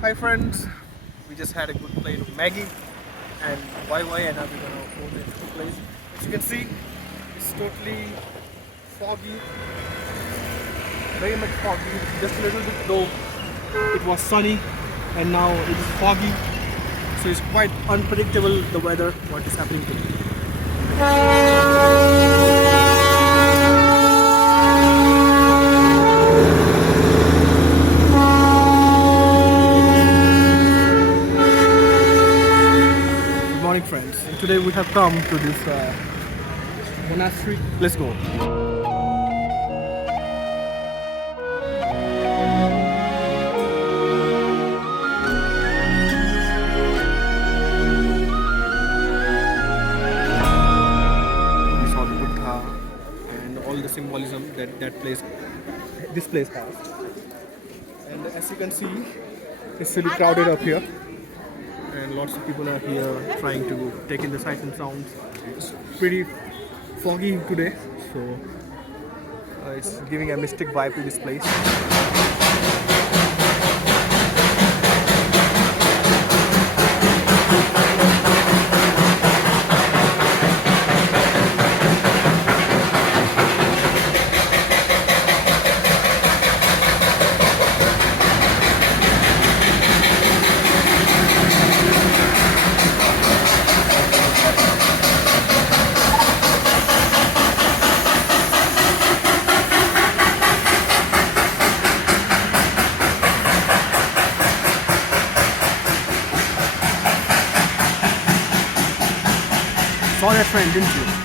Hi friends, we just had a good plate of Maggie and YY and now we're gonna go to the place. As you can see, it's totally foggy, very much foggy, just a little bit though. It was sunny and now it is foggy, so it's quite unpredictable the weather, what is happening today. Good morning friends, and today we have come to this monastery. Let's go. We saw the Buddha and all the symbolism that this place has. And as you can see, it's really crowded up here. And lots of people are here trying to take in the sights and sounds. It's pretty foggy today, so it's giving a mystic vibe to this place. Saw that friend, didn't you?